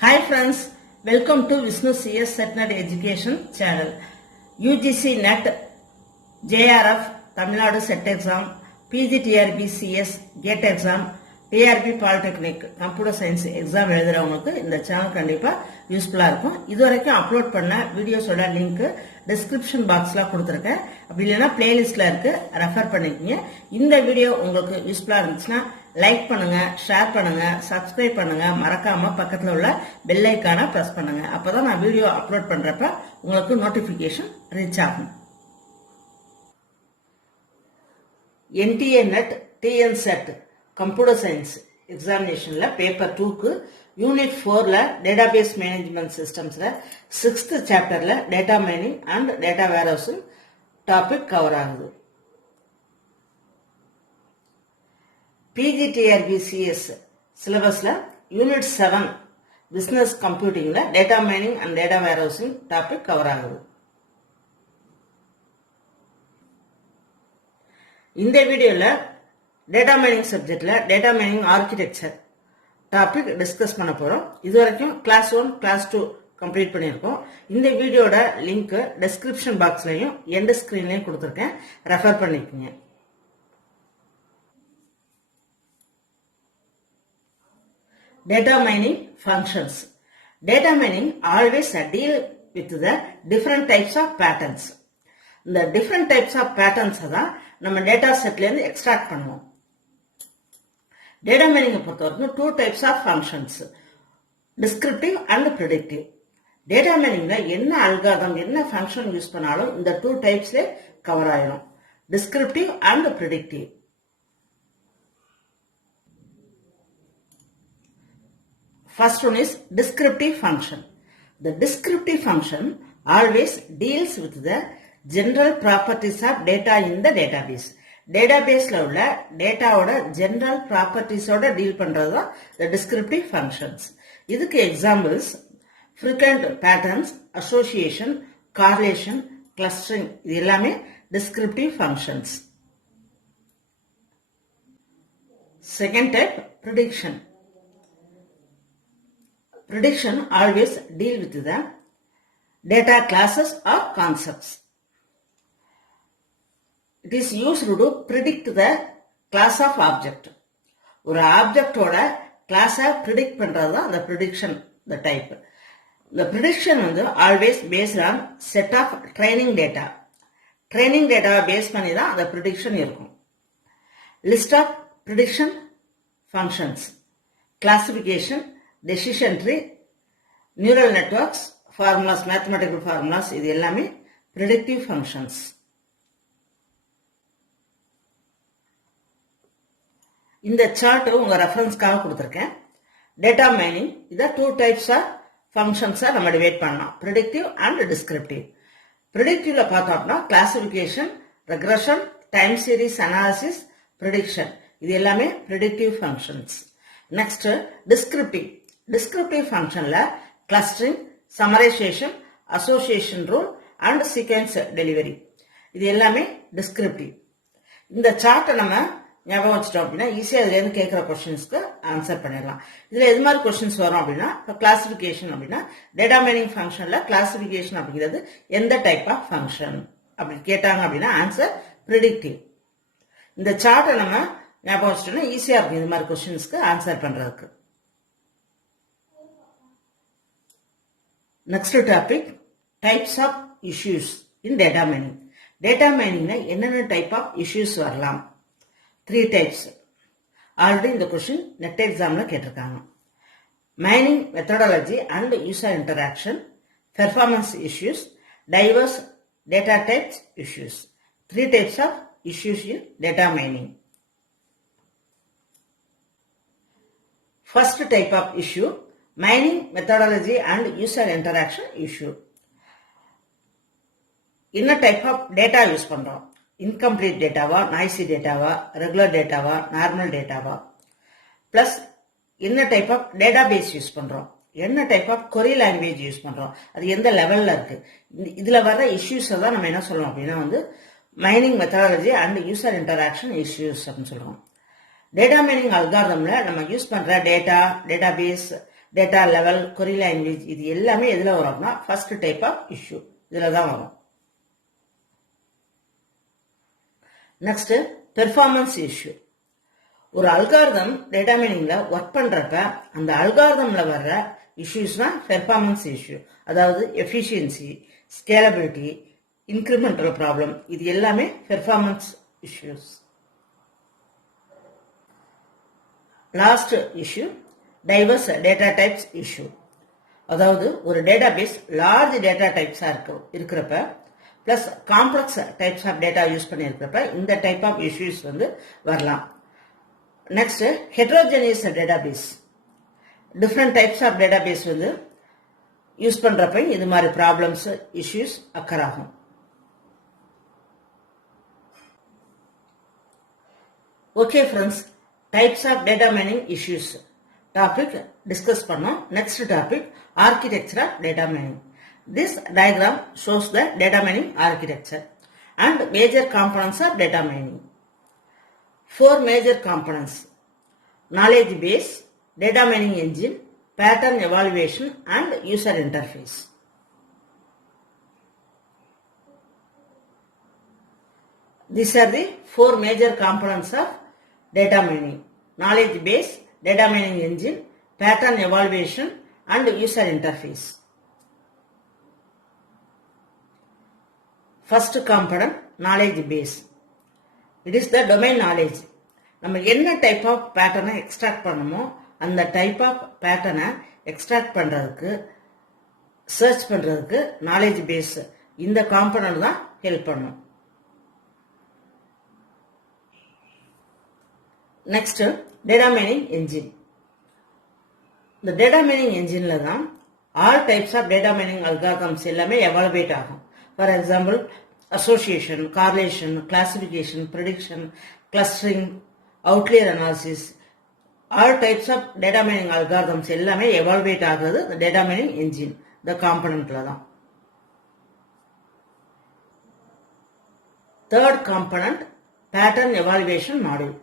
Hi friends, welcome to Vishnu CS SetNet Education channel. UGC NET, JRF, Tamil Nadu Set Exam, PGTRB CS, GATE Exam, TRB Polytechnic, Computer Science Exam எழுதுறவங்களுக்கு இந்த channel கண்டிப்பா யூஸ்ஃபுல்லா இருக்கும். இதுவரைக்கும் upload பண்ண வீடியோஸோட link description பாக்ஸ்ல கொடுத்துருக்கேன். அப்படி இல்லைன்னா பிளேலிஸ்ட்ல இருக்கு, ரெஃபர் பண்ணிக்கங்க. இந்த வீடியோ உங்களுக்கு யூஸ்ஃபுல்லா இருந்துச்சுன்னா லைக் பண்ணுங்க, ஷேர் பண்ணுங்க, சப்ஸ்கிரைப் பண்ணுங்க, மறக்காம பக்கத்துல உள்ள பெல் ஐகானை பிரஸ் பண்ணுங்க. அப்பதான் நான் வீடியோ அப்லோட் பண்றப்ப உங்களுக்கு நோட்டிபிகேஷன் ரீச் ஆகும். NTA NET TN set computer science எக்ஸாமினேஷன்ல பேப்பர் 2க்கு யூனிட் 4ல டேட்டாபேஸ் மேனேஜ்மெண்ட் சிஸ்டம்ஸ்ல 6th சாப்டர்ல data mining and data warehousing topic cover ஆகுது. PGTRBCS சிலபஸ்ல யூனிட் 7 பிசினஸ் கம்ப்யூட்டிங்ல data mining and data warehousing topic cover ஆகுது. இந்த வீடியோல டேட்டா மைனிங் சப்ஜெக்ட்ல data mining architecture topic discuss பண்ண போறோம். இதுவரைக்கும் கிளாஸ் 1, கிளாஸ் 2 கம்ப்ளீட் பண்ணியிருக்கோம். இந்த வீடியோட லிங்க் டிஸ்கிரிப்ஷன் பாக்ஸ்லயும் எண்ட் ஸ்கிரீன்லயும் கொடுத்துருக்கேன், ரெஃபர் பண்ணிக்கோங்க. Data mining functions. Data mining always deal with the different types of patterns. The different types of patterns தான் நம்ம டேட்டா செட்ல இருந்து எக்ஸ்ட்ராக்ட் பண்ணுவோம். டேட்டா மைனிங் பொறுத்தவரைக்கும் 2 types of functions, descriptive and predictive. Data மைனிங்ல என்ன அல்காரிதம், என்ன ஃபங்க்ஷன் யூஸ் பண்ணாலும் இந்த 2 typesல கவர் ஆயிடும், descriptive and predictive. First one is descriptive function. The descriptive function always deals with the general properties of data in the database. Databaseல உள்ள டேட்டாவோட general ப்ராப்பர்ட்டிஸோட deal பண்றது தான் the descriptive functions. இதுக்கு examples frequent patterns, association, correlation, clustering, இது எல்லாமே descriptive functions. Second type, prediction. Prediction always deal with the data classes or concepts. It is used to predict the class of object. ஒரு ஆப்ஜெக்டோட கிளாஸை predict பண்றது தான் the prediction, the type. The prediction வந்து always based on set of training data. Training data base பண்ணி தான் the prediction இருக்கும். List of prediction functions, classification, decision tree, neural networks, formulas, mathematical formulas, இது எல்லாமே predictive functions. இந்த chart உங்க ரெஃபரன்ஸ்க்காக கொடுத்திருக்கேன். Data mining இத 2 types of functions நம்ம டிவைட் பண்ணலாம், predictive and descriptive. predictiveல பார்த்தோம்னா classification, regression, time series analysis, prediction, இது எல்லாமே predictive functions. Next, descriptive. Descriptive functionல clustering, summarization, association rule and sequence delivery, இது எல்லாமே descriptive. இந்த சார்ட்டை நம்ம ஞாபகம் வச்சுட்டோம் அப்படின்னா ஈஸியா இதுல இருந்து கேட்கிற கொஸ்டின்ஸ்க்கு ஆன்சர் பண்ணிடலாம். இதுல எது மாதிரி கொஸ்டின்ஸ் வரும் அப்படின்னா, கிளாசிபிகேஷன் அப்படின்னா டேட்டா மைனிங் ஃபங்க்ஷன்ல கிளாசிபிகேஷன் அப்படிங்கிறது எந்த டைப் ஆஃப் ஃபங்க்ஷன் அப்படி கேட்டாங்க அப்படின்னா ஆன்சர் predictive. இந்த சார்ட்டை நம்ம ஞாபகம் வச்சுட்டோம்னா ஈஸியா இருக்கும் இது மாதிரி கொஸ்டின்ஸ்க்கு ஆன்சர் பண்றதுக்கு. Next topic, types of issues in data mining. Data miningல என்னென்ன டைப் ஆஃப் இஷ்யூஸ் வரலாம்? 3 types. ஆல்ரெடி இந்த கொஸ்டின் நெட் எக்ஸாம்ல கேட்டிருக்காங்க. Mining methodology and user interaction, performance issues, divorce data types issues. 3 types of issues in data mining. First type of issue, mining methodology and user interaction issue. என்ன type of data use பண்றோம்? Incomplete டேட்டாவா, noisy டேட்டாவா, regular டேட்டாவா, normal டேட்டாவா? Plus என்ன type of database use பண்றோம், என்ன type of query language use பண்றோம், அது எந்த லெவல்ல இருக்கு. இதுல வர இஷ்யூஸ் தான் நம்ம என்ன சொல்றோம் அப்படின்னா வந்து mining methodology and user interaction issues அப்படின்னு சொல்றோம். டேட்டா மைனிங் அல்காரிதம்ல நம்ம யூஸ் பண்ற data, database, data level, query language இது எல்லாமே எதுல வரும்னா ஃபர்ஸ்ட் டைப் ஆஃப் இஷ்யூ இதுல தான் வரும். Next performance issue. ஒரு அல்காரிதம் டேட்டா மைனிங்ல ஒர்க் பண்றப்ப அந்த அல்காரிதம்ல வர்ற இஷ்யூஸ் தான் பெர்ஃபார்மன்ஸ் இஷ்யூ. அதாவது எஃபிஷியன்சி, ஸ்கேலபிலிட்டி, இன்கிரிமெண்டல் ப்ராப்ளம் இது எல்லாமே performance issues. Last issue diverse data types issue. அதாவது ஒரு டேட்டாபேஸ் லார்ஜ் டேட்டா டைப்ஸா இருக்கிறப்ப plus complex types of data use பண்ணி இருக்கிறப்ப இந்த டைப் ஆஃப் இஷ்யூஸ் வந்து வரலாம். Next heterogeneous database. Different types of database வந்து யூஸ் பண்றப்ப இது மாதிரி ப்ராப்ளம்ஸ் இஷ்யூஸ் அக்கர் ஆகும். Okay friends, types of data mining issues topic discuss பண்ணோம். Next topic architecture of data mining. This diagram shows the data mining architecture and major components of data mining. 4 major components: knowledge base, data mining engine, pattern evaluation and user interface. These are the 4 major components of data mining: knowledge base, data mining engine, pattern evaluation and user interface. First component, knowledge base. It is the domain knowledge. நம்ம என்ன type of பேட்டர்னை extract பண்ணணுமோ அந்த type of பேட்டர்னை extract பண்றதுக்கு, search பண்றதுக்கு knowledge base இந்த component தான் ஹெல்ப் பண்ணும். Next data mining engine. இந்த டேட்டா மைனிங் என்ஜின்ல தான் all types of data mining algorithms எல்லாமே எவாலுவேட் ஆகும். For example, association, correlation, classification, prediction, clustering, outlier analysis, all types of data mining algorithms எல்லாமே evaluate ஆகுது the data mining engine, the componentல தான். Third component, pattern evaluation module.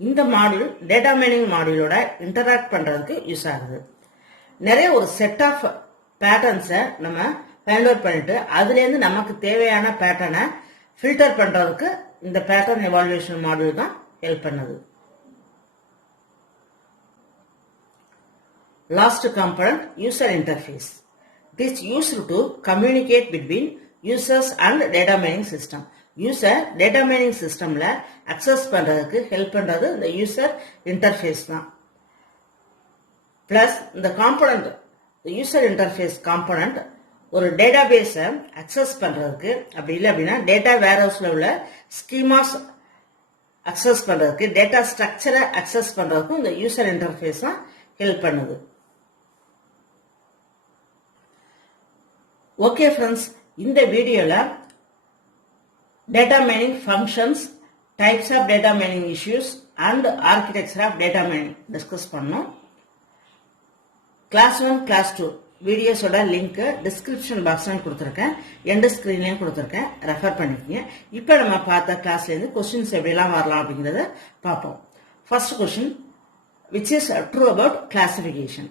இந்த module data mining மாடியூலோட interact பண்றதுக்கு use ஆகுது. நிறைய ஒரு set of பேட்டர்ன்ஸை நம்ம find out பண்ணிட்டு அதுலேருந்து நமக்கு தேவையான பேட்டர்னை ஃபில்டர் பண்றதுக்கு இந்த பேட்டர்ன் எவாலுவேஷன் மாடியூல் தான் ஹெல்ப் பண்ணுது. Last component user interface. It is used to communicate between users and data mining system. User data mining சிஸ்டம்ல அக்சஸ் பண்றதுக்கு ஹெல்ப் பண்றது இந்த யூசர் இன்டர்ஃபேஸ் தான். பிளஸ் இந்த காம்பனன்ட் யூசர் இன்டர்ஃபேஸ் காம்பனன்ட் ஒரு டேட்டாபேஸை access பண்றதுக்கு, அப்படி இல்லை அப்படின்னா டேட்டா வேர்ஹவுஸ்ல உள்ள ஸ்கீமாஸ் அக்சஸ் பண்றதுக்கு, டேட்டா ஸ்ட்ரக்சரை அக்சஸ் பண்றதுக்கும் இந்த யூசர் இன்டர்ஃபேஸ் தான் ஹெல்ப் பண்ணுது. ஓகே ஃப்ரெண்ட்ஸ், இந்த வீடியோல data mining functions, types of data mining issues and architecture of data mining discuss பண்ணோம். கிளாஸ் 1, கிளாஸ் 2 வீடியோஸோட லிங்க் டிஸ்கிரிப்ஷன் பாக்ஸ்ல கொடுத்துருக்கேன், எண்ட் ஸ்கிரீன்லயும் கொடுத்துருக்கேன், ரெஃபர் பண்ணிக்கோங்க. இப்போ நம்ம பார்த்த கிளாஸ்ல இருந்து கொஸ்டின்ஸ் எப்படிலாம் வரலாம் அப்படிங்கறத பார்ப்போம். First question, which is true about classification.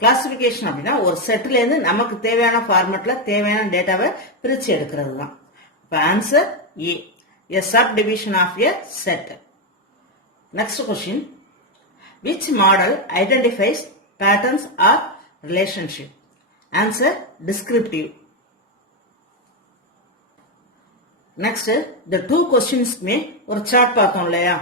Classification அப்படின்னா ஒரு செட்ல இருந்து நமக்கு தேவையான ஃபார்மேட்ல தேவையான டேட்டாவை பிரிச்சு எடுக்கிறது தான். இப்போ answer A, a subdivision of a set. Next question, which model identifies patterns or relationship? Answer descriptive. Next, the two questions may ஒரு chart பார்த்தோம் இல்லையா,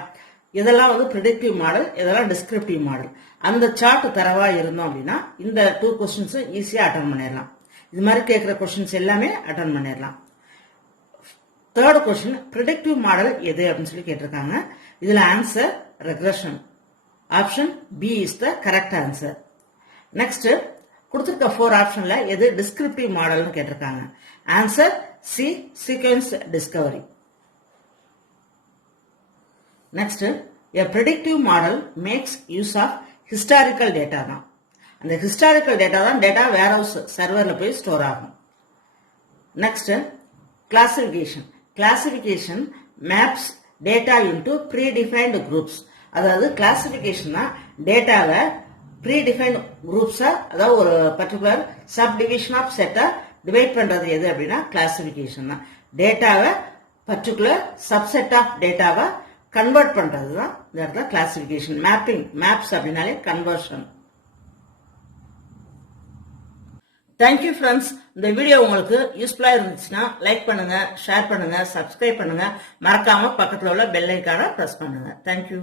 இதெல்லாம் வந்து predictive model, இதெல்லாம் descriptive model. அந்த chart தரவா இருந்தோம் அப்படின்னா இந்த two questions ஈஸியா அட்டெண்ட் பண்ணிடலாம். இது மாதிரி கேட்கிற questions எல்லாமே அட்டெண்ட் பண்ணிடலாம். தேர்ட் கொஸ்டின், ப்ரிடிக்டிவ் மாடல் எது அப்படின்னு சொல்லி கேட்டிருக்காங்க. இதுல answer regression. Option B is the correct answer. Next கொடுத்திருக்க 4 ஆப்ஷன்ல எது டிஸ்கிரிப்டிவ் மாடல்னு கேட்டிருக்காங்க. Answer C, sequence discovery. Next, a predictive model makes use of historical data தான். அந்த ஹிஸ்டாரிக்கல் டேட்டா தான் டேட்டா வேர்ஹவுஸ் சர்வர்ல போய் ஸ்டோர் ஆகும். Next, classification. Classification maps data into predefined groups. அதாவது கிளாசிபிகேஷன் தான் டேட்டாவை ப்ரீடிஃபைன் குரூப்ஸா அதாவது ஒரு பர்டிகுலர் சப் டிவிஷன் ஆஃப் செட்டை டிவைட் பண்றது எது அப்படின்னா கிளாசிபிகேஷன் தான். டேட்டாவை பர்டிகுலர் சப்செட் ஆஃப் டேட்டாவை கன்வெர்ட் பண்றது தான் இந்த இடத்துல கிளாசிபிகேஷன். மேப்பிங், மேப்ஸ் அப்படின்னாலே கன்வர்ஷன். Thank you friends. இந்த வீடியோ உங்களுக்கு யூஸ்ஃபுல்லா இருந்துச்சுன்னா லைக் பண்ணுங்க, ஷேர் பண்ணுங்க, சப்ஸ்கிரைப் பண்ணுங்க, மறக்காம பக்கத்துல உள்ள பெல் ஐக்கானை பிரஸ் பண்ணுங்க. தேங்க்யூ.